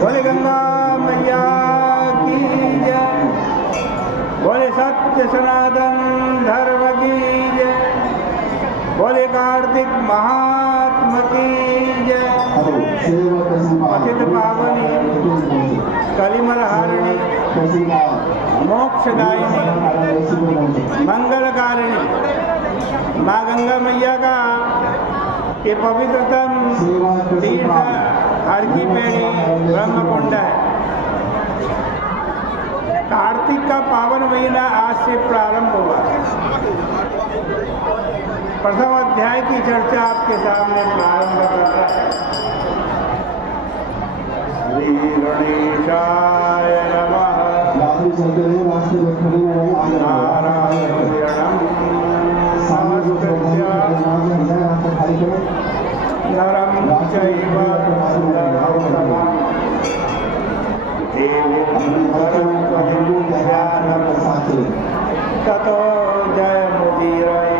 बोले गंगा मैया की जय, बोले सत्य सनातन धर्म की जय, बोले कार्तिक महात्मा की जय। पतित पावनी कलिमल हारिणी मोक्षदायिनी मंगलकारिणी माँ गंगा मैया का ये पवित्रतम तीर्थ हर की पेड़ी ब्रह्मकुंड है। कार्तिक का पावन महीना आज से प्रारंभ हुआ। प्रथम अध्याय की चर्चा आपके सामने प्रारंभ करता है। श्री गणेशाय नमः। नारायणं नमस्कृत्य नरं चैव नरोत्तमं देवीं सरस्वतीं ततो जयमुदीरये।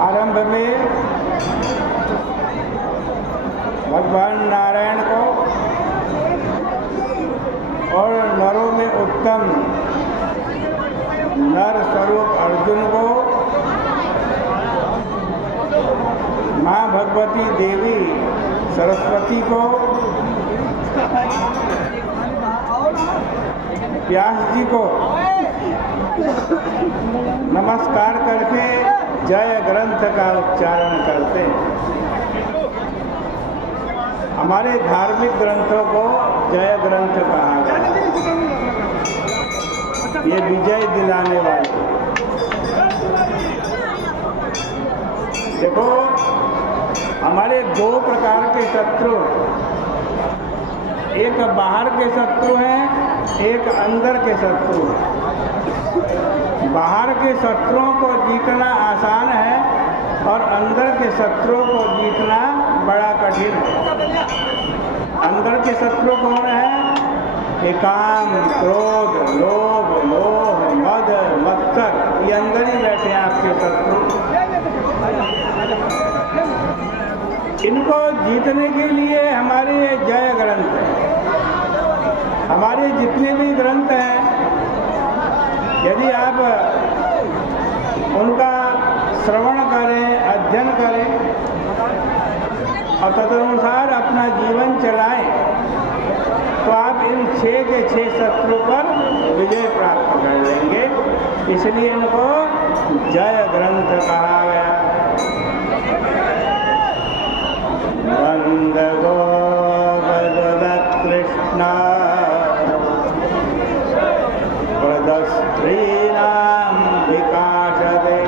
आरंभ में भगवान नारायण को और नरों में उत्तम नर स्वरूप अर्जुन को माँ भगवती देवी सरस्वती को व्यास जी को नमस्कार करके जय ग्रंथ का उच्चारण करते हैं। हमारे धार्मिक ग्रंथों को जय ग्रंथ कहा गया। ये विजय दिलाने वाले। देखो हमारे दो प्रकार के शत्रु, एक बाहर के शत्रु हैं, एक अंदर के शत्रु हैं। बाहर के शत्रुओं को जीतना आसान है और अंदर के शत्रुओं को जीतना बड़ा कठिन है। अंदर के शत्रु कौन है? ये काम, क्रोध, लोभ, मोह, मद, मत्सर, ये अंदर ही बैठे हैं आपके शत्रु। इनको जीतने के लिए हमारे जय ग्रंथ है। हमारे जितने भी ग्रंथ हैं, यदि आप उनका श्रवण करें, अध्ययन करें और तदनुसार अपना जीवन चलाएं, तो आप इन 6 के 6 शत्रु पर विजय प्राप्त कर लेंगे। इसलिए इनको जय ग्रंथ कहा गया। वंद गोपद कृष्ण वदस्त्रीणां विकासदे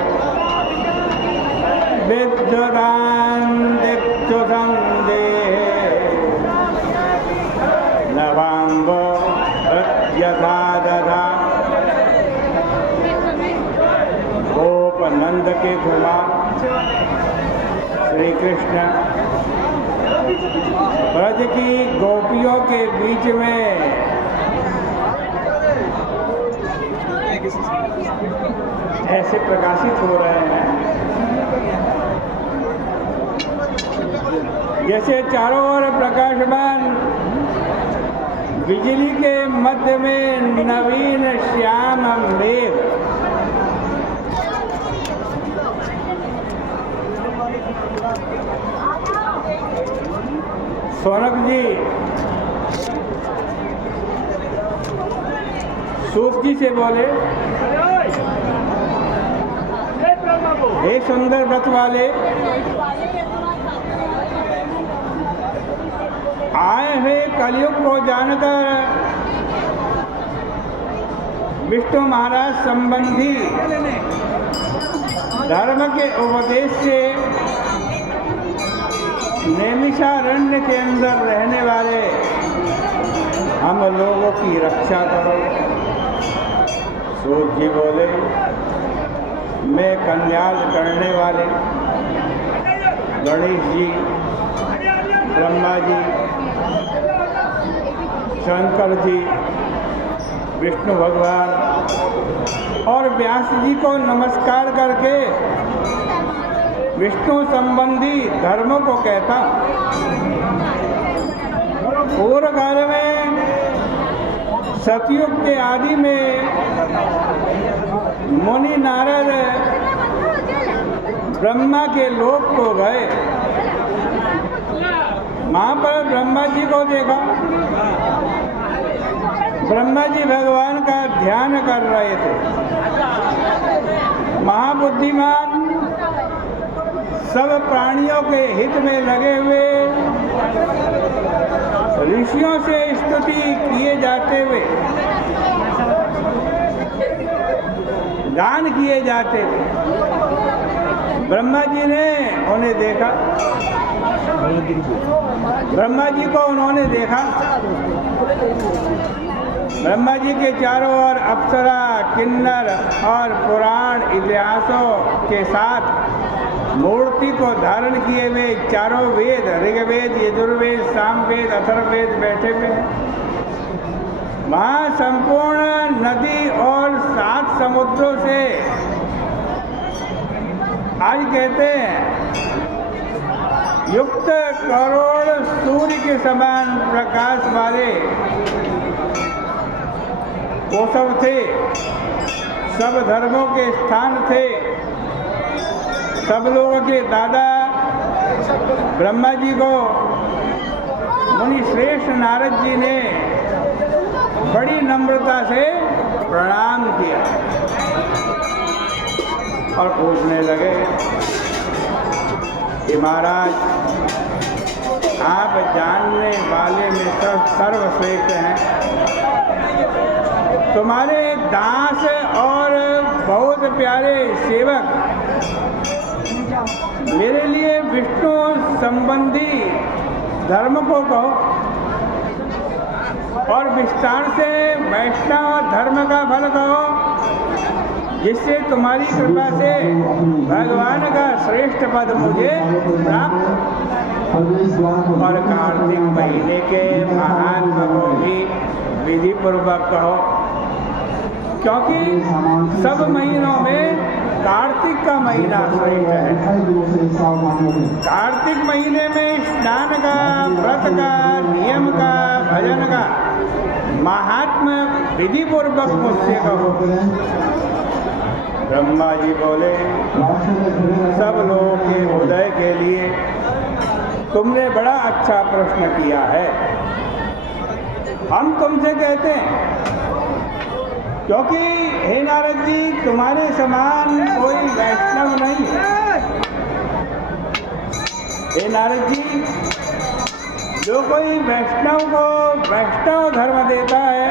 विद्युदां दिक्सुसन्देहे नवाम्बो यथा दधा। गोप नंद के कुमार श्री कृष्ण ब्रज की गोपियों के बीच में ऐसे प्रकाशित हो रहे हैं जैसे चारों ओर प्रकाशमान बिजली के मध्य में नवीन श्याम मेघ। सौनक जी सूत जी से बोले, हे सुंदर व्रत वाले, आए हैं कलयुग को जानकर विष्णु महाराज संबंधी धर्म के उपदेश से नैमिषारण्य के अंदर रहने वाले हम लोगों की रक्षा करो। सूत जी बोले, मैं कल्याण करने वाले गणेश जी, ब्रह्मा जी, शंकर जी, विष्णु भगवान और व्यास जी को नमस्कार करके विष्णु संबंधी धर्मों को कहता हूँ। सतयुग के आदि में मुनि नारद ब्रह्मा के लोक को गए। वहाँ पर ब्रह्मा जी को देखा। ब्रह्मा जी भगवान का ध्यान कर रहे थे। महाबुद्धिमान सब प्राणियों के हित में लगे हुए ऋषियों से स्तुति किए जाते हुए, गान किए जाते थे। ब्रह्मा जी ने उन्हें देखा। ब्रह्मा जी को उन्होंने देखा। ब्रह्मा जी के चारों ओर अप्सरा, किन्नर और पुराण इतिहासों के साथ मूर्ति को धारण किए हुए चारों वेद, ऋग्वेद, यजुर्वेद, सामवेद, अथर्ववेद बैठे हुए हैं। वहाँ संपूर्ण नदी और 7 समुद्रों से, आज कहते हैं, युक्त करोड़ सूर्य के समान प्रकाश वाले वो सब थे। सब धर्मों के स्थान थे। सब लोगों के दादा ब्रह्मा जी को मुनि श्रेष्ठ नारद जी ने बड़ी नम्रता से प्रणाम किया और पूछने लगे कि महाराज, आप जानने वाले में सर्वश्रेष्ठ हैं। तुम्हारे दास और बहुत प्यारे सेवक मेरे लिए विष्णु संबंधी धर्म को कहो और विस्तार से वैष्णव धर्म का फल कहो, जिससे तुम्हारी कृपा से भगवान का श्रेष्ठ पद मुझे प्राप्त। और कार्तिक महीने के महात्मा को भी विधि पूर्वक कहो, क्योंकि सब महीनों में कार्तिक का महीना श्रेष्ठ है। कार्तिक महीने में स्नान का, व्रत का, नियम का, भजन का महात्म्य विधि पूर्वक मुझसे कहो। ब्रह्मा जी बोले, सब लोगों के उदय के लिए तुमने बड़ा अच्छा प्रश्न किया है। हम तुमसे कहते हैं, क्योंकि हे नारद जी, तुम्हारे समान कोई वैष्णव नहीं है। हे नारद जी, जो कोई वैष्णव को वैष्णव धर्म देता है,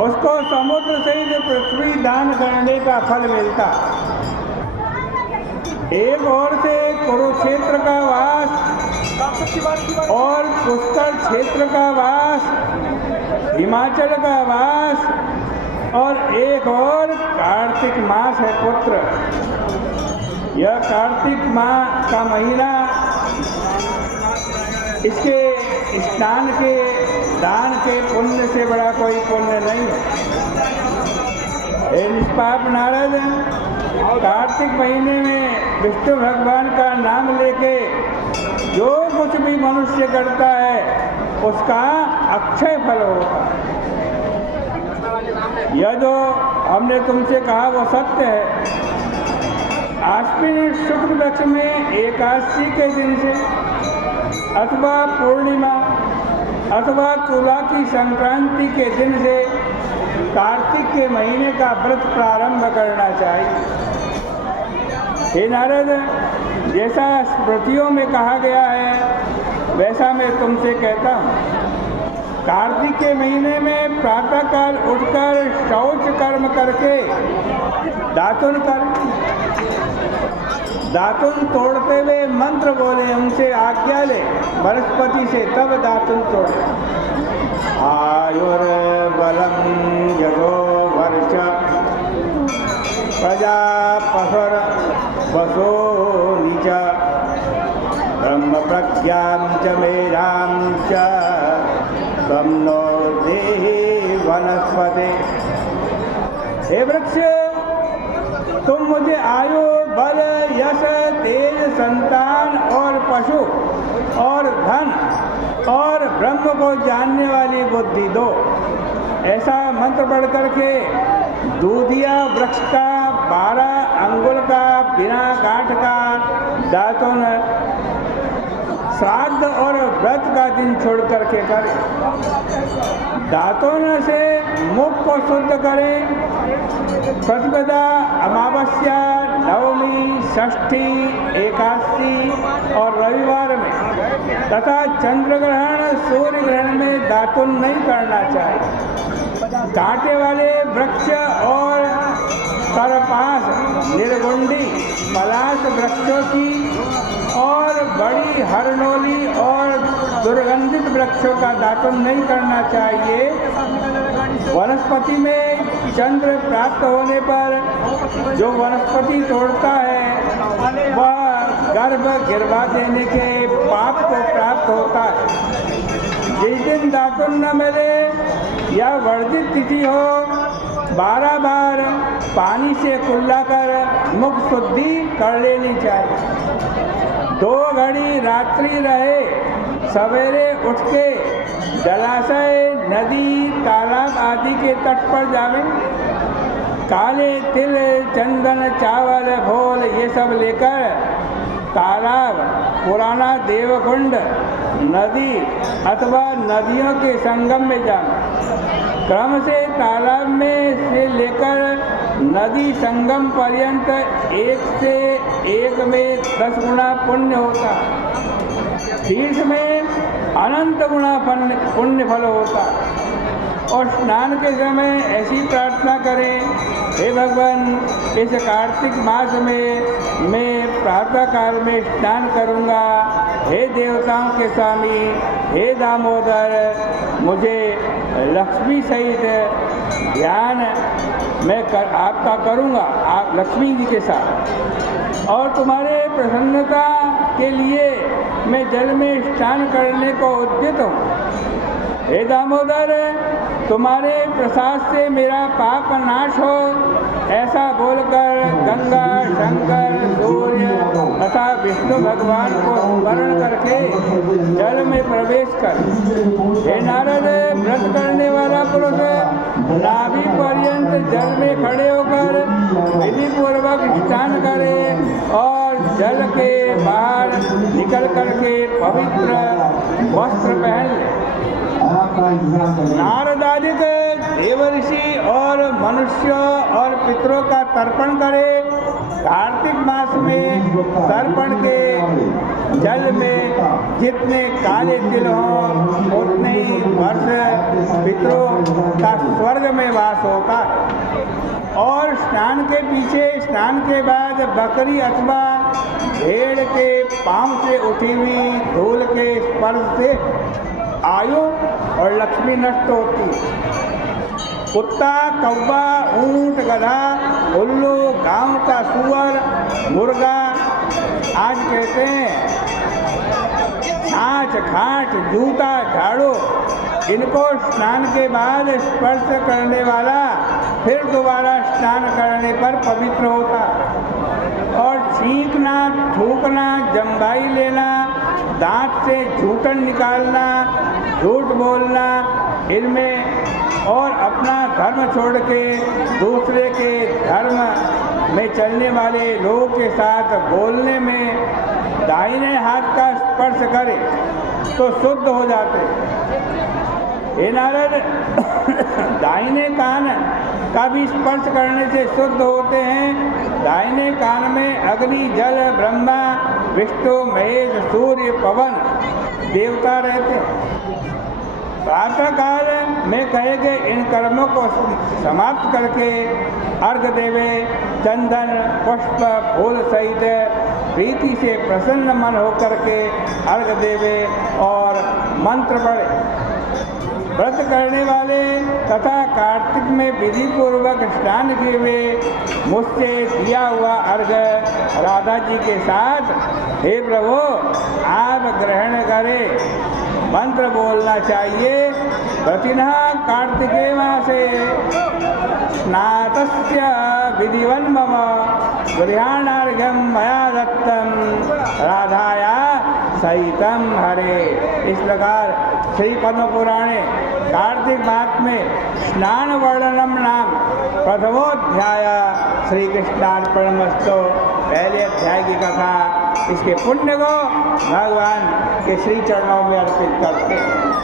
उसको समुद्र सहित पृथ्वी दान करने का फल मिलता। एक ओर से कुरुक्षेत्र का वास और पुष्कर क्षेत्र का वास, हिमाचल का वास, और एक और कार्तिक मास है पुत्र। यह कार्तिक माह का महीना, इसके स्नान के, दान के पुण्य से बड़ा कोई पुण्य नहीं है। हे निष्पाप नारद, कार्तिक महीने में विष्णु भगवान का नाम लेके जो कुछ भी मनुष्य करता है उसका अक्षय फल होता है। यह जो हमने तुमसे कहा वो सत्य है। आश्विन शुक्ल पक्ष में एकादशी के दिन से अथवा पूर्णिमा अथवा तुला की संक्रांति के दिन से कार्तिक के महीने का व्रत प्रारंभ करना चाहिए। हे नारद, जैसा स्मृतियों में कहा गया है वैसा मैं तुमसे कहता हूँ। कार्तिक के महीने में प्रातःकाल उठकर शौच कर्म करके दातुन तोड़ते हुए मंत्र बोले, उनसे आज्ञा ले बृहस्पति से, तब दातुन तोड़े। आयुर्बलम यशो वर्ष प्रजा पशुर वसो नीच ब्रह्म प्रज्ञां च मेधां च त्वं नो देहि वनस्पते। हे वृक्ष, तुम मुझे आयु, बल, यश, तेज, संतान और पशु और धन और ब्रह्म ब्रह्म को जानने वाली बुद्धि दो। ऐसा मंत्र पढ़ करके दूधिया वृक्ष का 12 अंगुल का बिना गांठ का दातुन श्राद्ध और व्रत का दिन छोड़ करके करें। दातुन से मुख को शुद्ध करें। प्रतिपदा, अमावस्या, नवमी, षष्ठी, एकादशी और रविवार में तथा चंद्र ग्रहण, सूर्य ग्रहण में दातुन नहीं करना चाहिए। कांटे वाले वृक्ष और करपास, निर्गुंडी, पलाश वृक्षों की और बड़ी हरनोली और दुर्गंधित वृक्षों का दातुन नहीं करना चाहिए। वनस्पति में चंद्र प्राप्त होने पर जो वनस्पति तोड़ता है वह गर्भ गिरवा देने के पाप को प्राप्त होता है। जिस दिन दातुन न मिले या वर्जित तिथि हो, 12 बार पानी से कुल्ला कर मुख शुद्धि कर लेनी चाहिए। 2 घड़ी रात्रि रहे, सवेरे उठ के जलाशय, नदी, तालाब आदि के तट पर जावें। काले तिल, चंदन, चावल, फूल ये सब लेकर तालाब, पुराना देवकुंड, नदी अथवा नदियों के संगम में जाना। क्रम से तालाब में से लेकर नदी संगम पर्यंत 1 से 1 में 10 गुना पुण्य होता। तीर्थ में अनंत गुना पुण्य फल होता। और स्नान के समय ऐसी प्रार्थना करें, हे भगवान, इस कार्तिक मास में मैं प्रातः काल में स्नान करूँगा। हे देवताओं के स्वामी, हे दामोदर, मुझे लक्ष्मी सहित ध्यान मैं आपका करूँगा, आप लक्ष्मी जी के साथ। और तुम्हारे प्रसन्नता के लिए मैं जल में स्नान करने को उद्यत हूँ। हे दामोदर, तुम्हारे प्रसाद से मेरा पाप नाश हो, ऐसा बोलकर गंगा, शंकर, सूर्य तथा विष्णु भगवान को स्मरण करके जल में प्रवेश कर। हे नारद, व्रत करने वाला पुरुष नाभि पर्यंत जल में खड़े होकर विधि पूर्वक स्नान करे और जल के बाहर निकल करके पवित्र वस्त्र पहन ले। नारदादिक देवर्षि और मनुष्य और पितरों का तर्पण करे। कार्तिक मास में तर्पण के जल में जितने काले तिल हों उतने ही वर्ष पितरों का स्वर्ग में वास होता है। और स्नान के पीछे, स्नान के बाद बकरी अथवा भेड़ के पांव से उठी हुई धूल के स्पर्श से आयु और लक्ष्मी नष्ट होती। कुत्ता, कौवा, ऊंट, गधा, उल्लू, गांव का सुअर, मुर्गा, आज कहते हैं छाछ, खाट, जूता, झाड़ू, इनको स्नान के बाद स्पर्श करने वाला फिर दोबारा स्नान करने पर पवित्र होता। और छींकना, थूकना, जम्बाई लेना, दांत से झूठन निकालना, झूठ बोलना, इनमें और अपना धर्म छोड़ के दूसरे के धर्म में चलने वाले लोगों के साथ बोलने में दाहिने हाथ का स्पर्श करे तो शुद्ध हो जाते। हे नारद, दाहिने कान का भी स्पर्श करने से शुद्ध होते हैं। दाहिने कान में अग्नि, जल, ब्रह्मा, विष्णु, महेश, सूर्य, पवन देवता रहते हैं। प्रातः काल में कहे गए इन कर्मों को समाप्त करके अर्घ देवे। चंदन, पुष्प, फूल सहित प्रीति से प्रसन्न मन होकर के अर्घ देवे और मंत्र पढ़े। व्रत करने वाले तथा कार्तिक में विधि पूर्वक स्नान किए हुए मुझसे दिया हुआ अर्घ राधा जी के साथ, हे प्रभु आप ग्रहण करें। मंत्र बोलना चाहिए। प्रतिनः कार्तिके मासे स्नातस्य विधिवन् मम गृहाणार्घ्यं मया दत्तं राधाया सहितम हरे। इस प्रकार श्री पद्म पुराणे कार्तिक मास में स्नान वर्णनम नाम प्रथमोध्याय श्री कृष्णार्पणमस्तु। पहले अध्याय की कथा, इसके पुण्य को भगवान के श्री चरणों में अर्पित करते हैं।